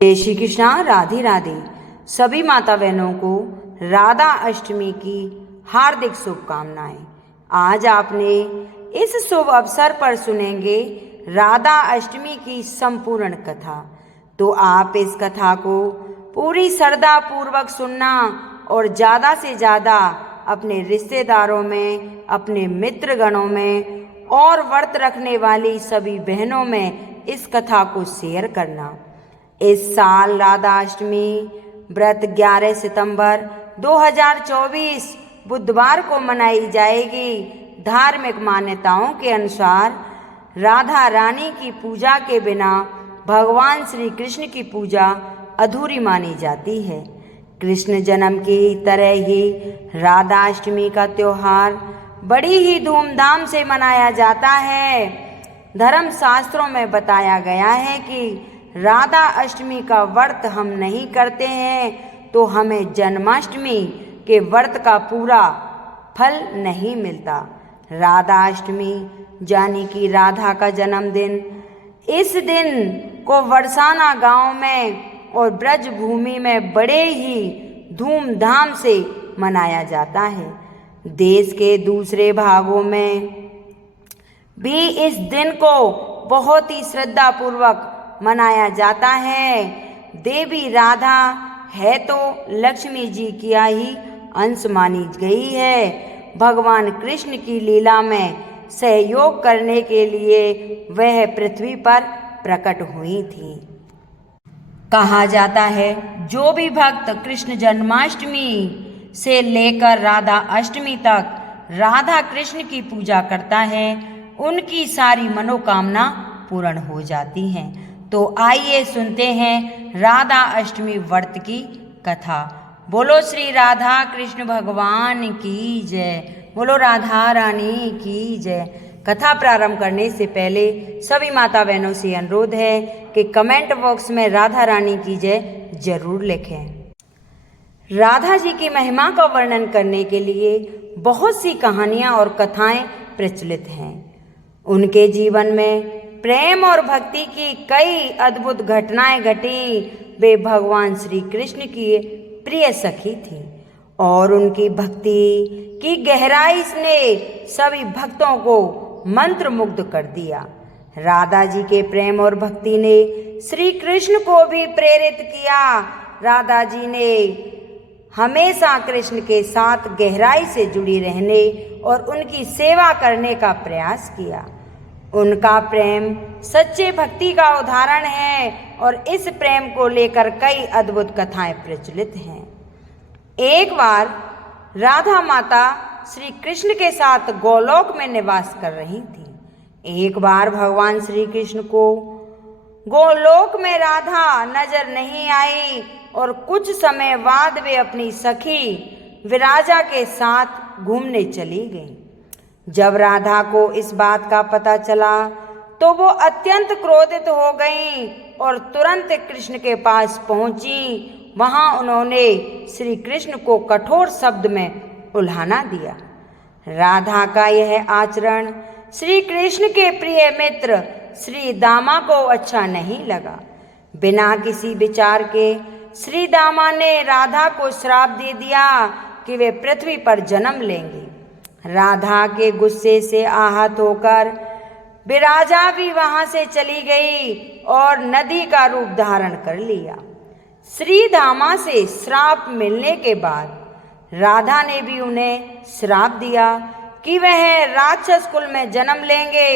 जय श्री कृष्णा। राधे राधे। सभी माता बहनों को राधा अष्टमी की हार्दिक शुभकामनाएं। आज आपने इस शुभ अवसर पर सुनेंगे राधा अष्टमी की संपूर्ण कथा। तो आप इस कथा को पूरी श्रद्धा पूर्वक सुनना और ज़्यादा से ज़्यादा अपने रिश्तेदारों में, अपने मित्रगणों में और व्रत रखने वाली सभी बहनों में इस कथा को शेयर करना। इस साल राधा अष्टमी व्रत 11 सितंबर 2024 बुधवार को मनाई जाएगी। धार्मिक मान्यताओं के अनुसार राधा रानी की पूजा के बिना भगवान श्री कृष्ण की पूजा अधूरी मानी जाती है। कृष्ण जन्म की तरह ही राधा अष्टमी का त्योहार बड़ी ही धूमधाम से मनाया जाता है। धर्म शास्त्रों में बताया गया है कि राधा अष्टमी का व्रत हम नहीं करते हैं तो हमें जन्माष्टमी के व्रत का पूरा फल नहीं मिलता। राधा अष्टमी यानी कि राधा का जन्मदिन, इस दिन को बरसाना गांव में और ब्रज भूमि में बड़े ही धूमधाम से मनाया जाता है। देश के दूसरे भागों में भी इस दिन को बहुत ही श्रद्धा पूर्वक मनाया जाता है। देवी राधा है तो लक्ष्मी जी की ही अंश मानी गई है। भगवान कृष्ण की लीला में सहयोग करने के लिए वह पृथ्वी पर प्रकट हुई थी। कहा जाता है जो भी भक्त कृष्ण जन्माष्टमी से लेकर राधा अष्टमी तक राधा कृष्ण की पूजा करता है उनकी सारी मनोकामना पूर्ण हो जाती हैं। तो आइए सुनते हैं राधा अष्टमी व्रत की कथा। बोलो श्री राधा कृष्ण भगवान की जय। बोलो राधा रानी की जय। कथा प्रारंभ करने से पहले सभी माता बहनों से अनुरोध है कि कमेंट बॉक्स में राधा रानी की जय जरूर लिखें। राधा जी की महिमा का वर्णन करने के लिए बहुत सी कहानियाँ और कथाएं प्रचलित हैं। उनके जीवन में प्रेम और भक्ति की कई अद्भुत घटनाएं घटी। वे भगवान श्री कृष्ण की प्रिय सखी थी और उनकी भक्ति की गहराई ने सभी भक्तों को मंत्रमुग्ध कर दिया। राधा जी के प्रेम और भक्ति ने श्री कृष्ण को भी प्रेरित किया। राधा जी ने हमेशा कृष्ण के साथ गहराई से जुड़ी रहने और उनकी सेवा करने का प्रयास किया। उनका प्रेम सच्चे भक्ति का उदाहरण है और इस प्रेम को लेकर कई अद्भुत कथाएं प्रचलित हैं। एक बार राधा माता श्री कृष्ण के साथ गोलोक में निवास कर रही थी। एक बार भगवान श्री कृष्ण को गोलोक में राधा नजर नहीं आई और कुछ समय बाद वे अपनी सखी विराजा के साथ घूमने चली गईं। जब राधा को इस बात का पता चला तो वो अत्यंत क्रोधित हो गईं और तुरंत कृष्ण के पास पहुंची। वहां उन्होंने श्री कृष्ण को कठोर शब्द में उल्हाना दिया। राधा का यह आचरण श्री कृष्ण के प्रिय मित्र श्री दामा को अच्छा नहीं लगा। बिना किसी विचार के श्री दामा ने राधा को श्राप दे दिया कि वे पृथ्वी पर जन्म लेंगे। राधा के गुस्से से आहत होकर विराजा भी वहां से चली गई और नदी का रूप धारण कर लिया। श्री दामा से श्राप मिलने के बाद राधा ने भी उन्हें श्राप दिया कि वह राक्षस कुल में जन्म लेंगे।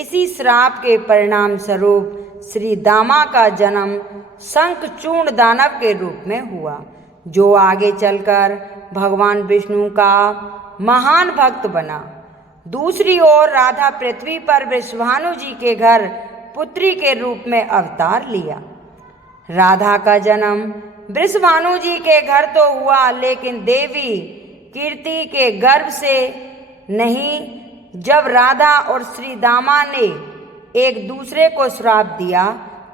इसी श्राप के परिणाम स्वरूप श्री दामा का जन्म शंखचूर्ण दानव के रूप में हुआ, जो आगे चलकर भगवान विष्णु का महान भक्त बना। दूसरी ओर राधा पृथ्वी पर वृषभानु जी के घर पुत्री के रूप में अवतार लिया। राधा का जन्म वृषभानु जी के घर तो हुआ लेकिन देवी कीर्ति के गर्भ से नहीं। जब राधा और श्री दामा ने एक दूसरे को श्राप दिया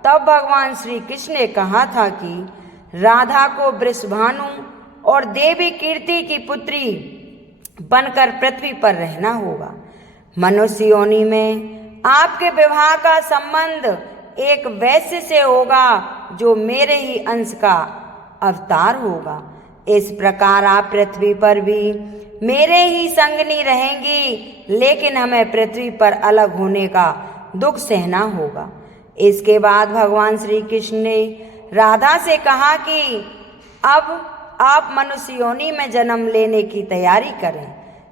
तब भगवान श्री कृष्ण ने कहा था कि राधा को वृषभानु और देवी कीर्ति की पुत्री बनकर पृथ्वी पर रहना होगा। मनुष्य योनि में आपके विवाह का संबंध एक वैश्य से होगा जो मेरे ही अंश का अवतार होगा। इस प्रकार आप पृथ्वी पर भी मेरे ही संगनी रहेंगी, लेकिन हमें पृथ्वी पर अलग होने का दुख सहना होगा। इसके बाद भगवान श्री कृष्ण ने राधा से कहा कि अब आप मनुष्य योनि में जन्म लेने की तैयारी करें।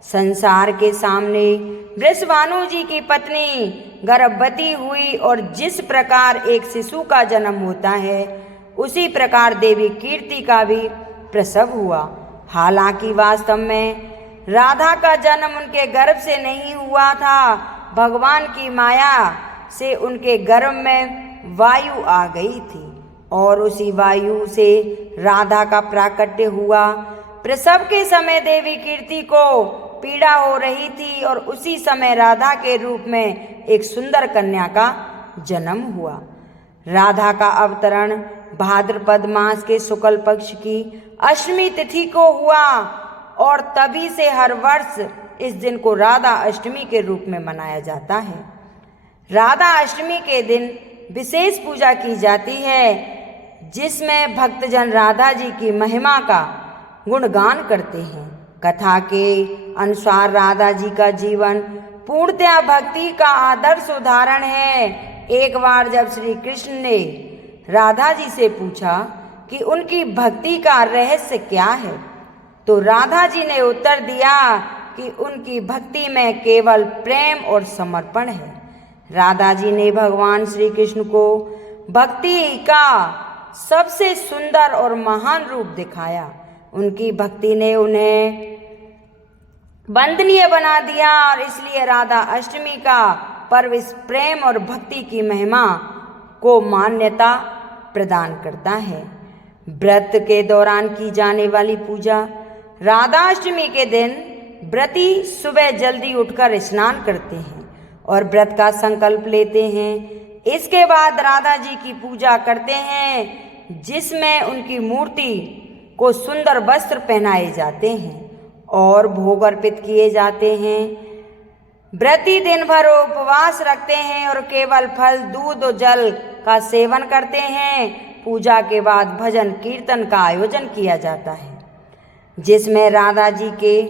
संसार के सामने वृषभानु जी की पत्नी गर्भवती हुई और जिस प्रकार एक शिशु का जन्म होता है, उसी प्रकार देवी कीर्ति का भी प्रसव हुआ। हालांकि वास्तव में राधा का जन्म उनके गर्भ से नहीं हुआ था। भगवान की माया से उनके गर्भ में वायु आ गई थी और उसी वायु से राधा का प्राकट्य हुआ। प्रसव के समय देवी कीर्ति को पीड़ा हो रही थी और उसी समय राधा के रूप में एक सुंदर कन्या का जन्म हुआ। राधा का अवतरण भाद्रपद मास के शुक्ल पक्ष की अष्टमी तिथि को हुआ और तभी से हर वर्ष इस दिन को राधा अष्टमी के रूप में मनाया जाता है। राधा अष्टमी के दिन विशेष पूजा की जाती है, जिसमें भक्तजन राधा जी की महिमा का गुणगान करते हैं। कथा के अनुसार राधा जी का जीवन पूर्णतया भक्ति का आदर्श उदाहरण है। एक बार जब श्री कृष्ण ने राधा जी से पूछा कि उनकी भक्ति का रहस्य क्या है, तो राधा जी ने उत्तर दिया कि उनकी भक्ति में केवल प्रेम और समर्पण है। राधा जी ने भगवान श्री कृष्ण को भक्ति का सबसे सुंदर और महान रूप दिखाया। उनकी भक्ति ने उन्हें वंदनीय बना दिया और इसलिए राधा अष्टमी का पर्व इस प्रेम और भक्ति की महिमा को मान्यता प्रदान करता है। व्रत के दौरान की जाने वाली पूजा। राधा अष्टमी के दिन व्रती सुबह जल्दी उठकर स्नान करते हैं और व्रत का संकल्प लेते हैं। इसके बाद राधा जी की पूजा करते हैं, जिसमें उनकी मूर्ति को सुंदर वस्त्र पहनाए जाते हैं और भोग अर्पित किए जाते हैं। व्रती दिन भर उपवास रखते हैं और केवल फल, दूध और जल का सेवन करते हैं। पूजा के बाद भजन कीर्तन का आयोजन किया जाता है, जिसमें राधा जी के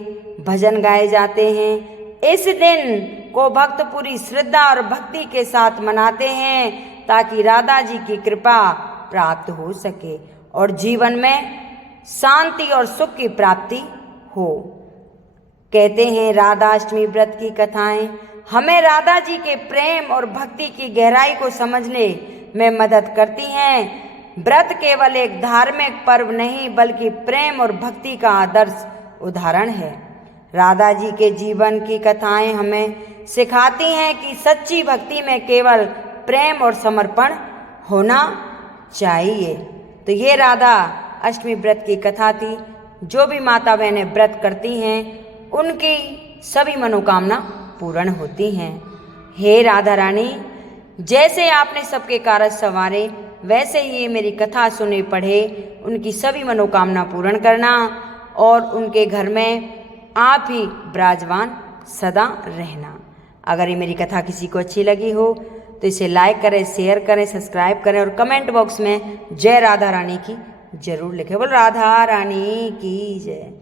भजन गाए जाते हैं। इस दिन को भक्त पूरी श्रद्धा और भक्ति के साथ मनाते हैं ताकि राधा जी की कृपा प्राप्त हो सके और जीवन में शांति और सुख की प्राप्ति हो। कहते हैं राधाष्टमी व्रत की कथाएं हमें राधा जी के प्रेम और भक्ति की गहराई को समझने में मदद करती हैं। व्रत केवल एक धार्मिक पर्व नहीं, बल्कि प्रेम और भक्ति का आदर्श उदाहरण है। राधा जी के जीवन की कथाएं हमें सिखाती हैं कि सच्ची भक्ति में केवल प्रेम और समर्पण होना चाहिए। तो ये राधा अष्टमी व्रत की कथा थी। जो भी माता बहनें व्रत करती हैं, उनकी सभी मनोकामना पूर्ण होती हैं। हे राधा रानी, जैसे आपने सबके कारज संवारे, वैसे ही ये मेरी कथा सुने पढ़े उनकी सभी मनोकामना पूर्ण करना और उनके घर में आप ही विराजमान सदा रहना। अगर ये मेरी कथा किसी को अच्छी लगी हो तो इसे लाइक करें, शेयर करें, सब्सक्राइब करें और कमेंट बॉक्स में जय राधा रानी की जरूर लिखें। बोल राधा रानी की जय।